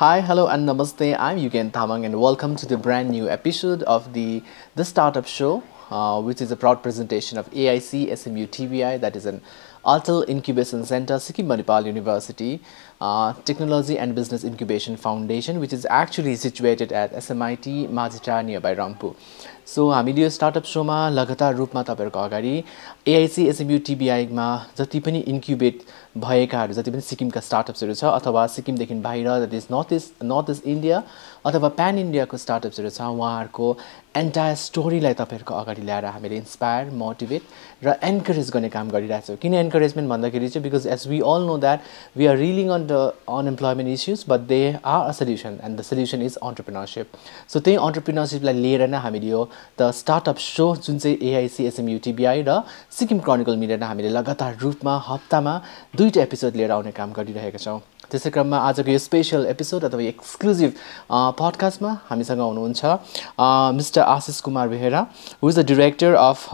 Hi, hello and namaste. I'm Yonika Infotainment and welcome to the brand new episode of the Startup Show, which is a proud presentation of AIC SMU TVI, that is an Aatwri Incubation Center, Sikkim University, Technology and Business Incubation Foundation, which is actually situated at SMIT Majita nearby Rangpo. So, हामीले यो startup शोमा लगातार रूपमा तपाईहरुको अगाडि AIC SMU TBI मा जति पनि incubate भएकाहरु जति पनि सिक्किमका स्टार्टअप्सहरु छ अथवा सिक्किमदेखि बाहिर that is north east India अथवा प्यान इन्डियाको स्टार्टअप्सहरु छ उहाँहरुको एन्टायर स्टोरीलाई तपाईहरुको अगाडि ल्याएर हामीले इन्स्पायर मोटिभेट र एन्करेज गर्ने काम गरिरहेछौं किन एन्करेजमेन्ट भन्दाखेरि चाहिँ because as we all know that we are relying on the unemployment issues but they are a solution and the solution is entrepreneurship so त्यही एन्टरप्रेन्योरशिपलाई लिएर नै हामीले यो द स्टार्टअप शो जुन चाहिँ AIC SMU TBI र सिक्किम क्रोनिकल मिलेर हामीले लगातार रूपमा हप्तामा दुईटा एपिसोड लिएर आउने काम गरिरहेका छौं त्यसै क्रममा आजको यो स्पेशल एपिसोड अथवा एक्सक्लुसिभ पडकास्टमा हामीसँग हुनुहुन्छ mister Ashish Kumar Behera who is the director of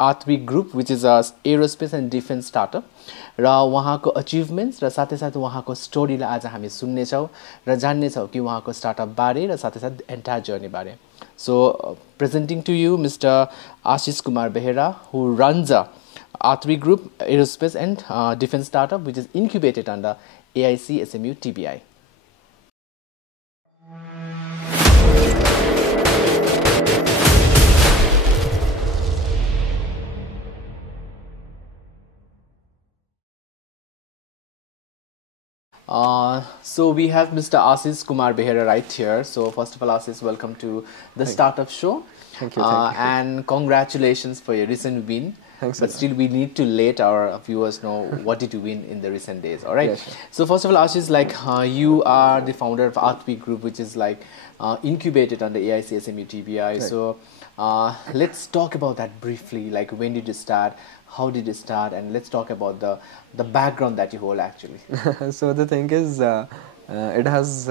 Aatwri Group, which is a aerospace and defense startup. र उहाँको अचिभमेन्ट्स र साथै साथ उहाँको स्टोरीलाई आज हामी सुन्ने छौं र जान्ने छौं कि उहाँको स्टार्टअप बारे र साथै साथ एन्टायर जर्नी बारे. So presenting to you Mr. Ashish Kumar Behera, who runs a Aatwri Group aerospace and defense startup which is incubated under AIC SMU TBI. So we have Mr. Ashish Kumar Behera right here. So first of all, Ashish, welcome to the Startup Show. Thank you. And congratulations for your recent win. Thanks. But still, we need to let our viewers know what did you win in the recent days. All right. Yeah, sure. So first of all, Ashish, like you are the founder of Aatwri Group, which is like incubated under AIC SMU TBI. Right. So let's talk about that briefly. Like when did you start? How did you start? And let's talk about the background that you hold actually. So the thing is, it has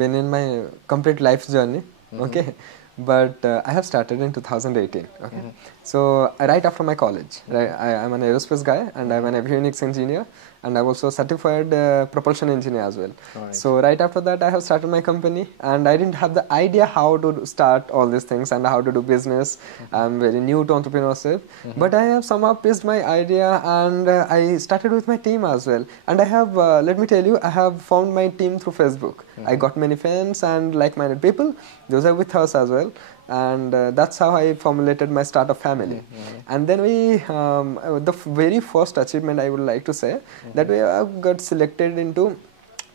been in my complete life journey. Okay. But I have started in 2018. Okay. So right after my college, right, I'm an aerospace guy and I'm an avionics engineer and I'm also a certified propulsion engineer as well. Right. So right after that I have started my company and I didn't have the idea how to start all these things and how to do business. I'm very new to entrepreneurship, but I have somehow pitched my idea and I started with my team as well. And I have, let me tell you, I have found my team through Facebook. I got many friends and like-minded people. Those are with us as well. And that's how I formulated my startup family. And then we, the very first achievement I would like to say that we have got selected into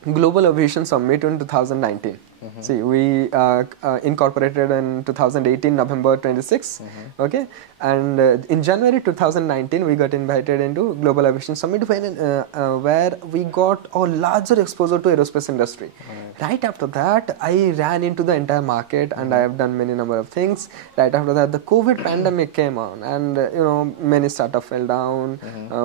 Global Aviation Summit in 2019. See, we incorporated in 2018 November 26. Okay, and in January 2019 we got invited into Global Aviation Summit where we got a larger exposure to aerospace industry. Right after that I ran into the entire market and I have done many number of things. Right after that the COVID pandemic came on and you know many startups fell down,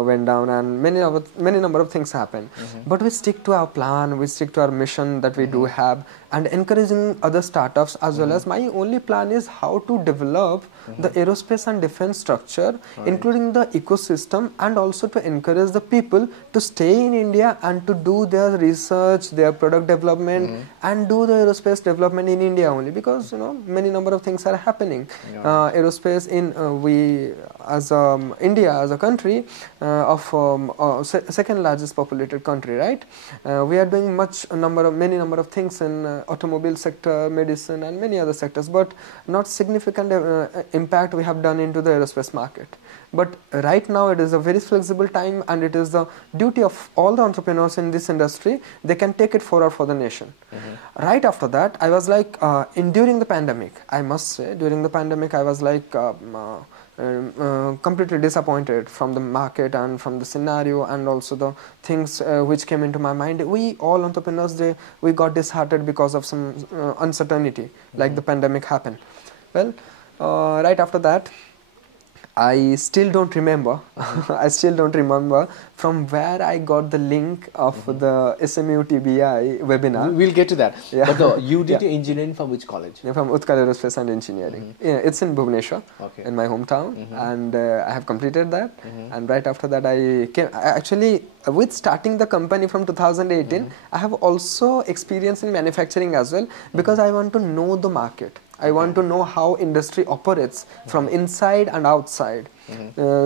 went down, and many number of things happened. But we stick to our plan, we stick to our mission that we do have, and encouraging other startups as well as my only plan is how to develop the aerospace and defense structure, including the ecosystem, and also to encourage the people to stay in India and to do their research, their product development, and do the aerospace development in India only, because you know many number of things are happening. Aerospace in we as India as a country of second largest populated country, right? We are doing many number of things in automobile sector, medicine, and many other sectors, but not significant impact we have done into the aerospace market. but right now it is a very flexible time, and it is the duty of all the entrepreneurs in this industry. They can take it forward for the nation. Right after that, I was like, during the pandemic, I must say, during the pandemic, I was like completely disappointed from the market and from the scenario, and also the things which came into my mind. We all entrepreneurs, we got disheartened because of some uncertainty, like the pandemic happened. Well, right after that, I still don't remember. I still don't remember from where I got the link of the SMU TBI webinar. We'll get to that. Yeah. But you did your engineering from which college? Yeah, from Aatwri Aerospace and Engineering. Yeah, it's in Bhubaneswar, in my hometown, and I have completed that. And right after that, I came. Actually, with starting the company from 2018, I have also experience in manufacturing as well, because I want to know the market. I want to know how industry operates from inside and outside.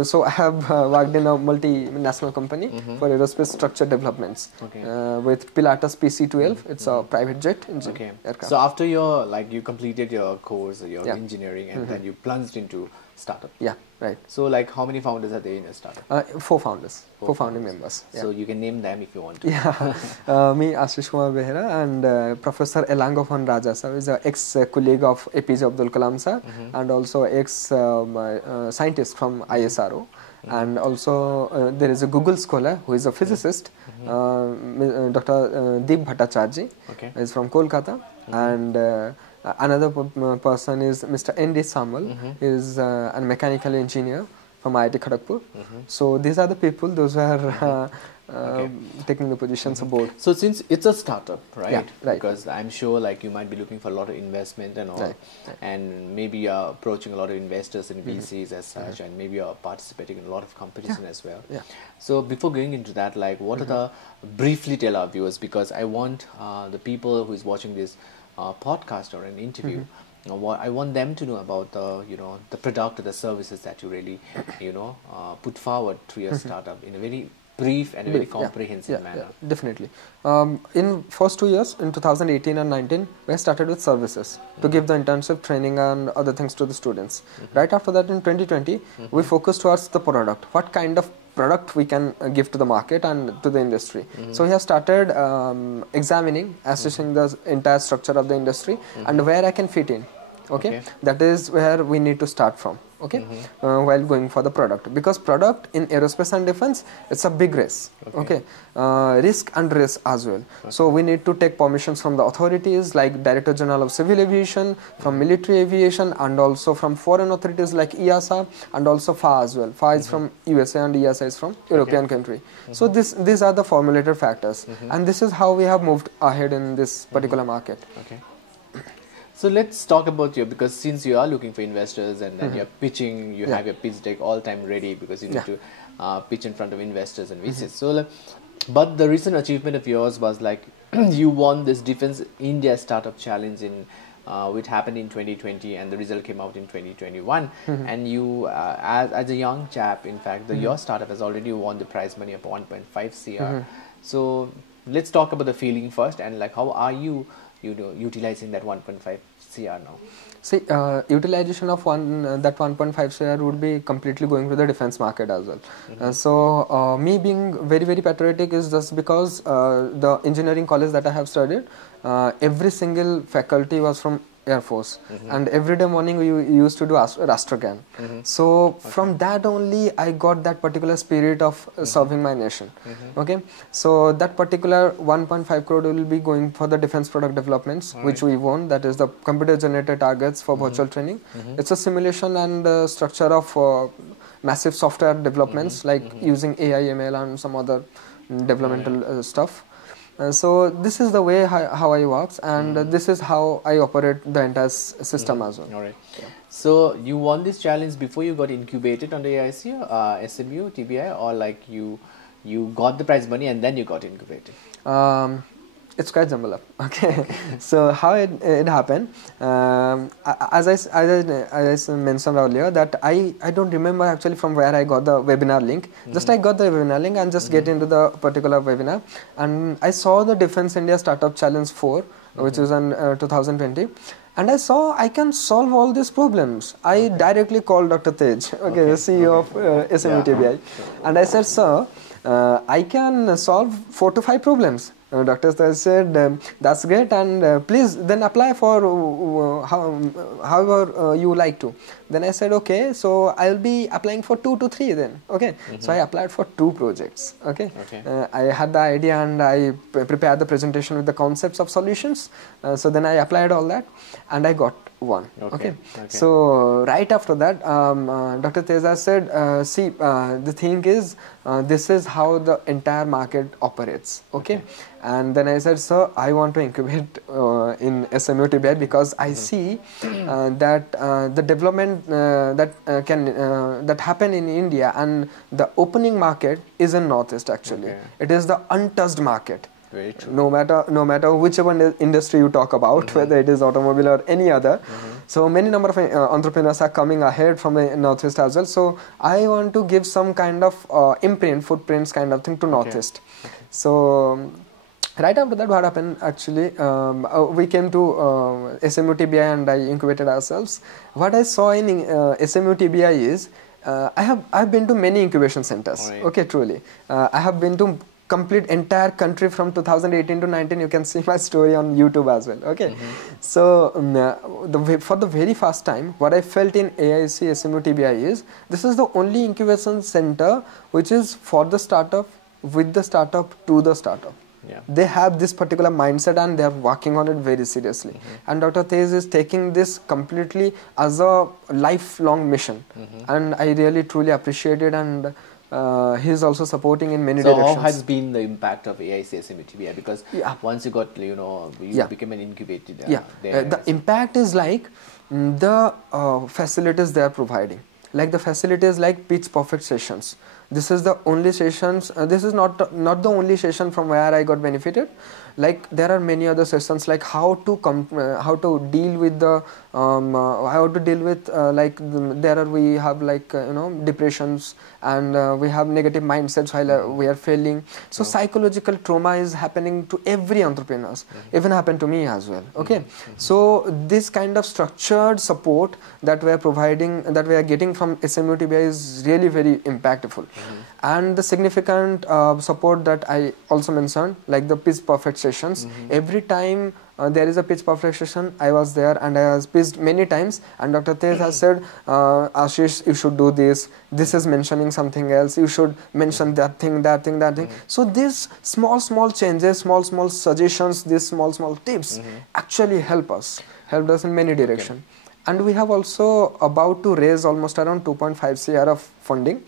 So I have worked in a multinational company for aerospace structure developments with Pilatus PC-12. It's a private jet engine aircraft. So after your, like, you completed your course, your engineering, and then you plunged into startup. Yeah, right. So like, how many founders are there in a startup? 4 founders, 4 founding members. Yeah. So you can name them if you want to. Yeah, me, Ashish Kumar Behera, and Professor Elangovan Raja sir is an ex-colleague of APJ Abdul Kalam sir, and also ex-scientist from ISRO. And also there is a Google scholar who is a physicist, Dr. Deep Bhattacharya, is from Kolkata, and another person is Mr. N.D. Samal, is a mechanical engineer from IIT Kharagpur. So these are the people, those who are taking the positions aboard. So since it's a startup, right? Yeah, right. Because I'm sure like you might be looking for a lot of investment and all, and maybe you're approaching a lot of investors and VCs as such, and maybe you're participating in a lot of competition as well. So before going into that, like, what are the, briefly tell our viewers, because I want the people who is watching this podcast or an interview, I want them to know about the, the product or the services that you really, put forward through your startup in a very brief and a very comprehensive manner. Yeah, definitely. In first 2 years, in 2018 and 19, we started with services to give the internship training and other things to the students. Right after that, in 2020, we focused towards the product. What kind of product we can give to the market and to the industry. So we have started examining, assessing the entire structure of the industry and where I can fit in. That is where we need to start from. While going for the product, because product in aerospace and defense, it's a big race. Risk and risk as well. So we need to take permissions from the authorities like Director General of Civil Aviation, from military aviation, and also from foreign authorities like EASA, and also FA as well. FA is from USA and EASA is from European country. So these are the formulated factors, and this is how we have moved ahead in this particular market. So let's talk about because since you are looking for investors and then you're pitching, you have your pitch deck all time ready, because you need to pitch in front of investors and VCs. So, but the recent achievement of yours was like you won this Defense India Startup Challenge in which happened in 2020, and the result came out in 2021. And you, as a young chap, in fact, your startup has already won the prize money of 1.5 crore. So let's talk about the feeling first, and like how are you utilizing that 1.5 crore now? See, utilization of that 1.5 crore would be completely going to the defense market as well. So me being very, very patriotic is just because the engineering college that I have studied, every single faculty was from Air Force, and every day morning we used to do Rashtragan. So from that only I got that particular spirit of serving my nation. So that particular 1.5 crore will be going for the defense product developments, which we won. That is the computer generated targets for virtual training. It's a simulation and structure of massive software developments like using AI, ML and some other developmental stuff. So this is the way how I work, and this is how I operate the entire system as well. Alright. So you won this challenge before you got incubated on the AIC, SMU, TBI, or like you got the prize money and then you got incubated? It's quite jumbled up. So how it happened, as I mentioned earlier, that I don't remember actually from where I got the webinar link. Just I got the webinar link and just get into the particular webinar, and I saw the Defense India Startup Challenge 4, which is in 2020, and I saw I can solve all these problems. I directly called Dr. Tej, the CEO of SMUTBI, and I said, sir, I can solve 4 to 5 problems. Dr. Tej said, that's great, and please then apply for however you like to. Then I said, okay, so I'll be applying for 2 to 3 then. So I applied for 2 projects. I had the idea and I prepared the presentation with the concepts of solutions. So then I applied all that and I got one. So right after that, Dr. Teza said, see, the thing is, this is how the entire market operates. And then I said, sir, I want to incubate in SMUTBI because I see that the development that happen in India and the opening market is in Northeast actually. It is the untouched market. Very true. No matter whichever industry you talk about, whether it is automobile or any other. So many number of entrepreneurs are coming ahead from the Northeast as well. So I want to give some kind of footprints kind of thing to Northeast. So right after that, what happened actually, we came to SMUTBI and I incubated ourselves. What I saw in SMUTBI is, I've been to many incubation centers. Truly. I have been to complete entire country from 2018 to 19. You can see my story on YouTube as well. So for the very first time, what I felt in AIC SMUTBI is, this is the only incubation center which is for the startup, with the startup, to the startup. They have this particular mindset and they are working on it very seriously. And Dr. Tej is taking this completely as a lifelong mission. And I really truly appreciate it, and he is also supporting in many directions. So how has been the impact of AIC SMUTBI? Because once you got, you became an incubator. The impact is like the facilities they are providing. Like the facilities like pitch perfect sessions. This is the only sessions, this is not the only session from where I got benefited. Like there are many other sessions like how to deal with the we have like depressions, and we have negative mindsets while we are failing. So psychological trauma is happening to every entrepreneurs, even happened to me as well. So this kind of structured support that we are providing, that we are getting from SMUTBI is really very impactful. And the significant support that I also mentioned, like the pitch perfect sessions. Every time there is a pitch perfect session, I was there and I was pitched many times, and Dr. Tej has said, Ashish, you should do this. This is mentioning something else. You should mention that thing, that thing, that thing. So these small changes, small suggestions, these small tips actually helped us in many directions. And we have also about to raise almost around 2.5 crore of funding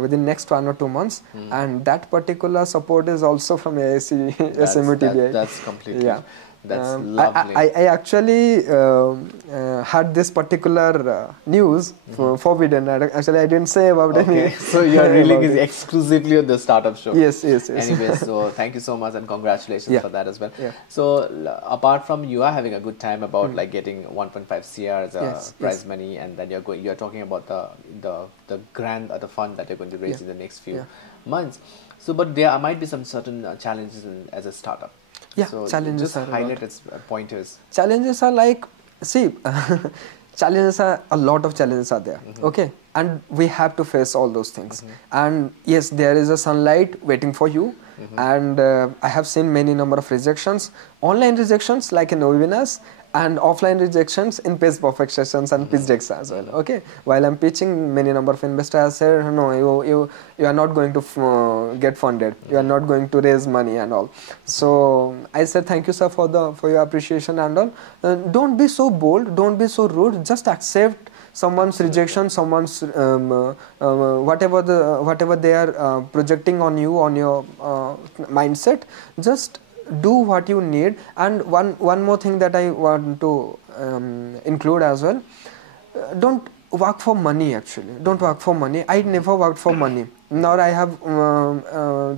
within next 1 or 2 months, and that particular support is also from AIC SMUTBI. That's completely. That's lovely. I actually had this particular news forbidden. Actually, I didn't say about any. So you are releasing exclusively on the startup show. Yes. Anyway, so thank you so much and congratulations for that as well. So apart from you are having a good time about like getting 1.5 crore as prize money, and then you're talking about the grant or the fund that you're going to raise in the next few months. So, but there might be some certain challenges as a startup. So challenges just highlight its pointers. Challenges are like, see, challenges are, a lot of challenges are there, and we have to face all those things. And yes, there is a sunlight waiting for you, and I have seen many number of rejections, online rejections like in webinars, and offline rejections in pitch perfect sessions and pitch decks as well. While I'm pitching, many number of investors said, no, you are not going to get funded. You are not going to raise money and all. So I said, thank you, sir, for your appreciation and all. Don't be so bold. Don't be so rude. Just accept someone's rejection, someone's whatever they are projecting on you, on your mindset. Just do what you need. And one more thing that I want to include as well, don't work for money. Actually, don't work for money. I never worked for money, nor I have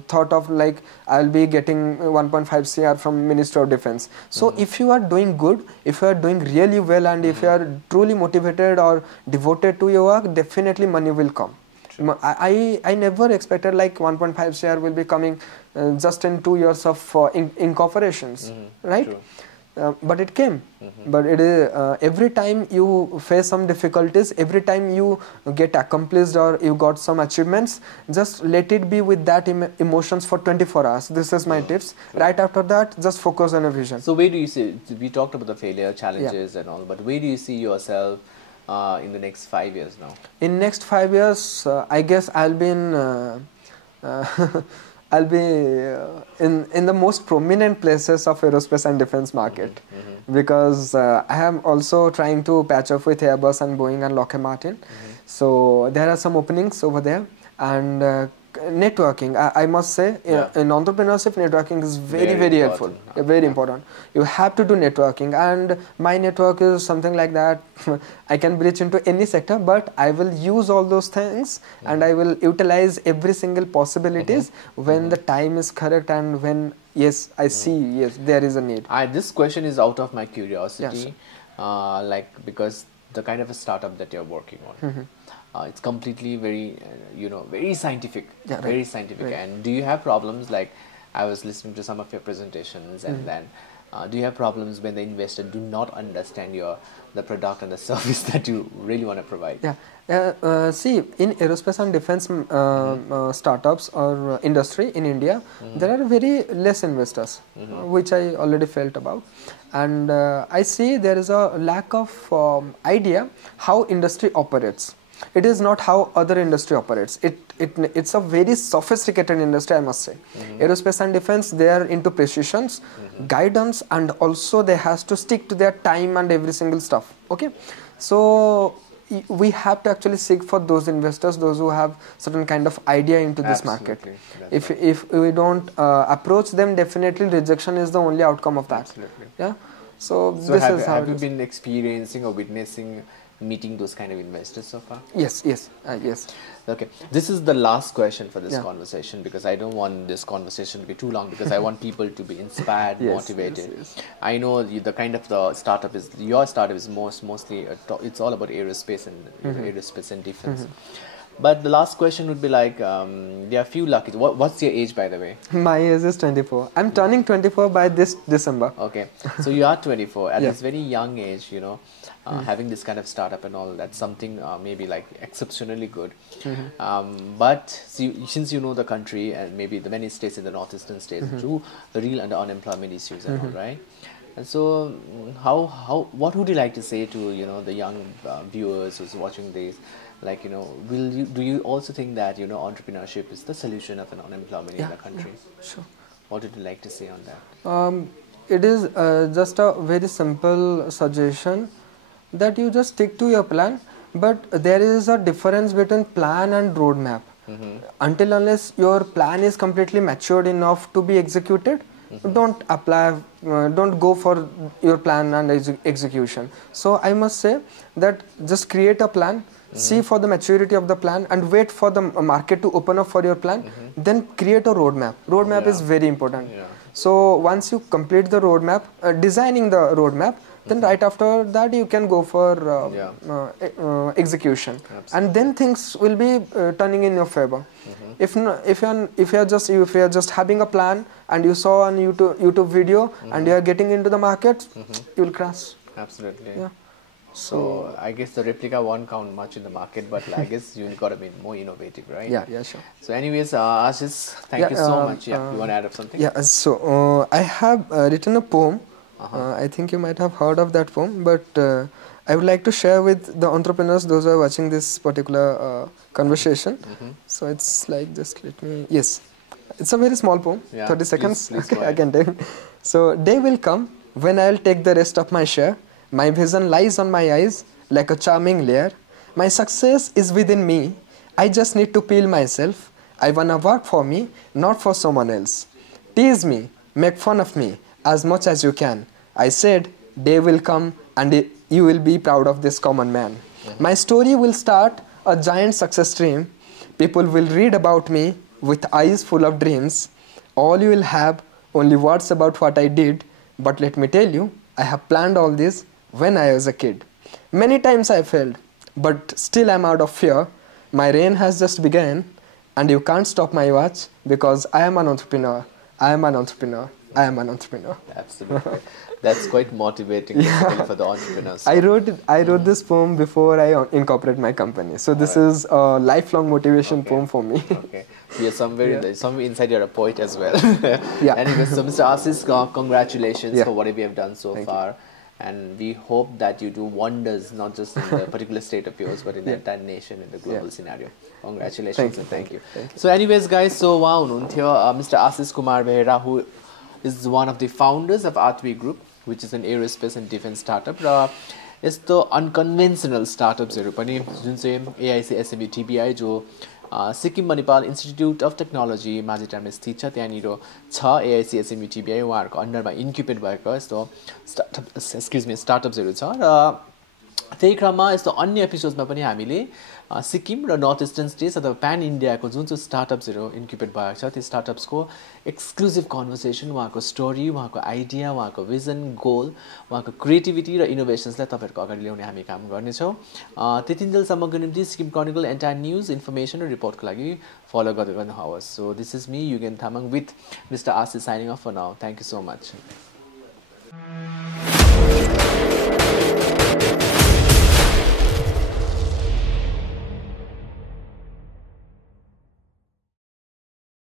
thought of like I'll be getting 1.5 crore from Minister of Defence. So if you are doing good, if you are doing really well, and if you are truly motivated or devoted to your work, definitely money will come. I never expected like 1.5 crore will be coming just in 2 years of incorporations, right? but it came. But it is every time you face some difficulties, every time you get accomplished or you got some achievements, just let it be with that emotions for 24 hours. This is my tips. Right after that, just focus on a vision. So where do you see, we talked about the failure, challenges and all, but where do you see yourself in the next 5 years now? In next 5 years, I guess I'll be in I'll be in the most prominent places of aerospace and defense market, because I am also trying to patch up with Airbus and Boeing and Lockheed Martin. So there are some openings over there, and networking, I must say, in entrepreneurship, networking is very helpful, very important. You have to do networking, and my network is something like that. I can breach into any sector, but I will use all those things and I will utilize every single possibilities when the time is correct and when I see there is a need. This question is out of my curiosity, like, because the kind of a startup that you're working on, it's completely very, very scientific, very scientific. And do you have problems, like I was listening to some of your presentations, and then do you have problems when the investor do not understand the product and the service that you really want to provide? See, in aerospace and defense startups or industry in India, there are very less investors, which I already felt about. And I see there is a lack of idea how industry operates. It is not how other industry operates. It's a very sophisticated industry, I must say. Aerospace and defense, they are into precisions, guidance, and also they has to stick to their time and every single stuff. Okay, so we have to actually seek for those investors, those who have certain kind of idea into this market. If we don't approach them, definitely rejection is the only outcome of that. So this is how have you been experiencing or witnessing meeting those kind of investors so far? Yes. Okay, this is the last question for this conversation, because I don't want this conversation to be too long, because I want people to be inspired, motivated. I know the kind of the startup is, your startup is mostly it's all about aerospace and aerospace and defense. But the last question would be like, there are few lucky. What's your age, by the way? My age is 24. I'm turning 24 by this December. Okay, so you are 24 at this very young age, having this kind of startup and all, that's something maybe like exceptionally good. But since you know the country and maybe the many states in the northeastern states do the real unemployment issues and all, right? And so what would you like to say to the young viewers who's watching this? Like, do you also think that entrepreneurship is the solution of an unemployment in the country? Sure. What would you like to say on that? It is just a very simple suggestion that you just stick to your plan, but there is a difference between plan and roadmap. Until unless your plan is completely matured enough to be executed, don't apply, don't go for your plan and execution. So I must say that just create a plan, see for the maturity of the plan and wait for the market to open up for your plan, then create a roadmap. Roadmap is very important. So once you complete the roadmap, designing the roadmap, then right after that you can go for execution. And then things will be turning in your favor. If you are just having a plan and you saw on YouTube video and you are getting into the market, you will crash. Absolutely. So I guess the replica won't count much in the market, but I guess you've got to be more innovative, right? Yeah, sure. So anyways, Ashish, thank you so much. You want to add up something? So I have written a poem. I think you might have heard of that poem, but I would like to share with the entrepreneurs, those who are watching this particular conversation. So it's like, just let me, it's a very small poem, 30 seconds, please I can take. So, day will come when I'll take the rest of my share. My vision lies on my eyes like a charming layer. My success is within me. I just need to peel myself. I wanna work for me, not for someone else. Tease me, make fun of me as much as you can. I said, day will come and you will be proud of this common man. My story will start a giant success stream. People will read about me with eyes full of dreams. All you will have only words about what I did. But let me tell you, I have planned all this when I was a kid. Many times I failed, but still I'm out of fear. My reign has just begun and you can't stop my watch because I am an entrepreneur. I am an entrepreneur. I am an entrepreneur. Absolutely. That's quite motivating basically for the entrepreneurs. I wrote this poem before I incorporate my company. So this is a lifelong motivation poem for me. Okay. Yeah, somewhere inside you're a poet as well. Yeah. Anyway, so Mr. Ashish, congratulations Yeah. for whatever you have done so far. And we hope that you do wonders, not just in the particular state of yours, but in the entire nation, in the global scenario. Congratulations and thank you. So anyways, guys, so wow, Mr. Ashish Kumar Behera, who is one of the founders of Aatwri Group, which is an aerospace and defense startup. It's the unconventional startups पनि जुन चाहिँ AIC SMU TBI जो Sikkim Manipal institute of technology माझीटारमा स्थित छ त्यहाँनिर छ AIC SMU TBI उहाँहरूको अन्डरमा इन्क्युबेट भएको यस्तो स्टार्टअप्सहरू छ र त्यही क्रममा यस्तो अन्य एपिसोड्समा पनि हामीले सिक्किम र नर्थ इस्टर्न स्टेट्स अथवा प्यान इन्डियाको जुन चाहिँ स्टार्टअप्सहरू इन्क्युबेट भएको छ त्यो स्टार्टअप्सको एक्सक्लुसिभ कन्भर्सेसन उहाँको स्टोरी उहाँको आइडिया उहाँको भिजन गोल उहाँको क्रिएटिभिटी र इनोभेसन्सलाई तपाईँहरूको अगाडि ल्याउने हामी काम गर्नेछौँ त्यतिन्जेलसम्मको निम्ति Sikkim chronicle entire news information र रिपोर्टको लागि फलो गर्दै गर्नुहोस् so this is me Yugen Tamang with mister Ashish signing off for now thank you so much